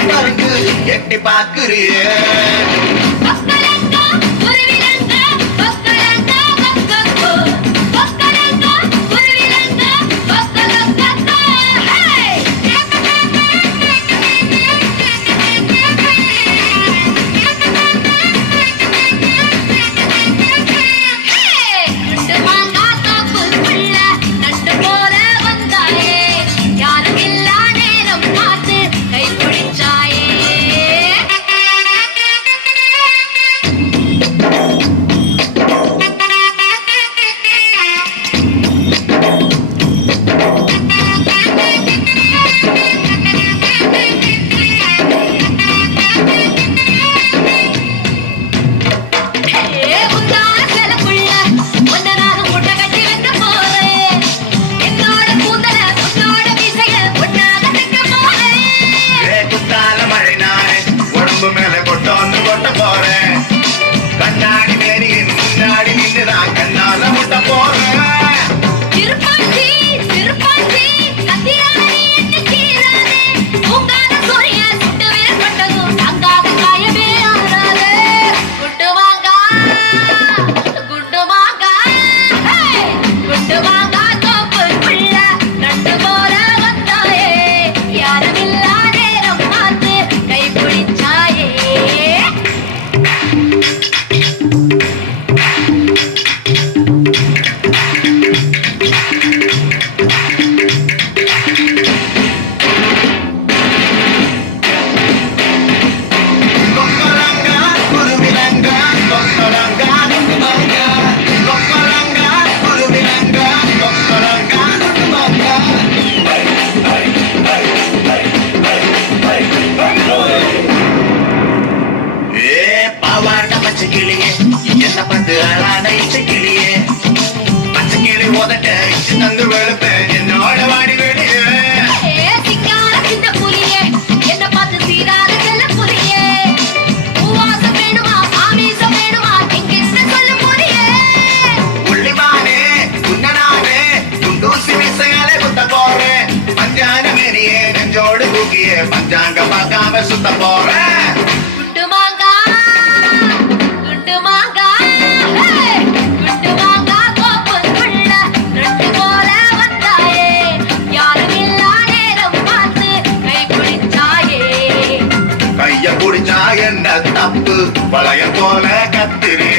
திறந்து எட்டி பார்க்கிறிய கண்ணாடி மேரியின் முன்னாடி நின்று நான் கண்ணால முட்ட போறேன் என்ன பட்டு அழான இச்சக்கிளியே பச்சைக்கிளி உதட்ட இச்சு தந்து வெளுப்பேன் என்னோட வாடி வெளியே என்ன பார்த்து சீராத செல்ல புரியே பூவாசம் வேணுமா ஆமீசம் வேணுமா எங்கிட்ட சொல்ல புரியே உள்ளிமானே உன்னனானே குண்டூசி மீசையாலே குத்த போறேன் பஞ்சான மேரியே நெஞ்சோடு தூக்கியே பஞ்சாங்க பார்க்காம சுத்த போறேன் என்ன தப்பு வளைய போல கத்திரே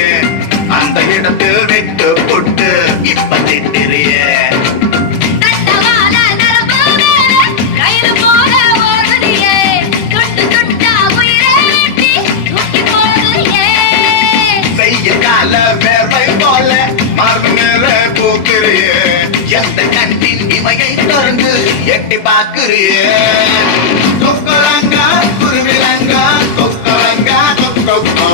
அந்த இடத்தில் விட்டு புட்டு இப்ப திட்டிறிய கால வேர்வை போல மார்பு மேல பூக்கிறிய எந்த கண்ணின் இமையை திறந்து எட்டி பார்க்கிறிய கொக்கரங்கா குருவிலங்கா கொக்கரங்கா கொக்கோ